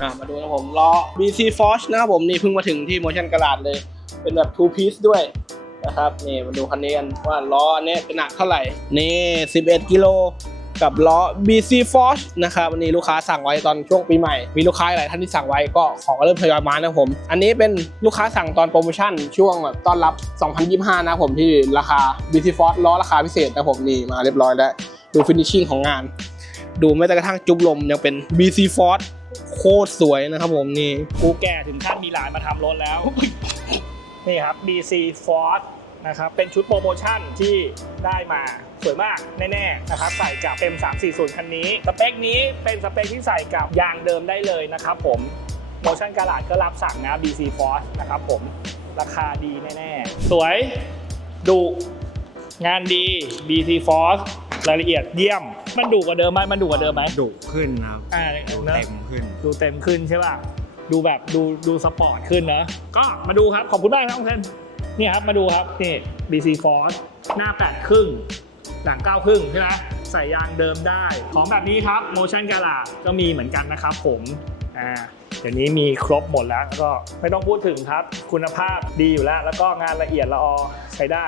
อ่ามาดูนะผมล้อ BC Force นะครับผมนี่เพิ่งมาถึงที่ Motion Garage เลย เป็นแบบ two piece ด้วยนะครับนี่มาดูคันนี้กันว่าล้ออันนี้เป็นหนักเท่าไหร่ นี่ 11 กิโลกับล้อ BC Force นะครับอันนี้ลูกค้าสั่งไว้ตอนช่วงปีใหม่ มีลูกค้าหลายท่านที่สั่งไว้ก็ของก็เริ่มทยอยมานะครับผม อันนี้เป็นลูกค้าสั่งตอนโปรโมชั่นช่วงแบบต้อนรับ 2025 นะครับผมที่ราคา BC Force ล้อราคาพิเศษนะครับผมนี่มาเรียบร้อยแล้ว ดูฟินิชชิ่งของงาน ดูแม้แต่กระทั่งจุบลมยังเป็น BC Force โคตรสวยนะครับผมนี่ กูแก่ถึงขั้นมีหลานมาทำรถแล้ว นี่ครับ BC Ford นะครับเป็นชุดโปรโมชั่นที่ได้มาสวยมากแน่ๆนะครับใส่กับ M340 คันนี้ สเปคนี้เป็นสเปคที่ใส่กับยางเดิมได้เลยนะครับผม Motion g a r a g e ก็รับสั่งนะ BC Ford นะครับผมราคาดีแน่ๆ สวยดุงานดี BC Ford รายละเอียดเยี่ยม มันดุกว่าเดิมไหมมันดุกว่าเดิมไหมดุขึ้นครับอ่าดูเนอะเต็มขึ้น ดูเต็มขึ้นใช่ป่ะ ดูแบบดูดูสปอร์ตขึ้นเนอะก็มาดูครับ ขอบคุณมากครับน้องเทนนี่ครับมาดูครับนี่ BC Force หน้า 8 ครึ่ง หลัง 9 ครึ่งใช่ไหมใส่ยางเดิมได้ ของแบบนี้ครับ Motion Garage ก็มีเหมือนกันนะครับผมอ่าเดี๋ยวนี้มีครบหมดแล้วแล้วก็ไม่ต้องพูดถึงครับ คุณภาพดีอยู่แล้ว แล้วก็งานละเอียดละออใช้ได้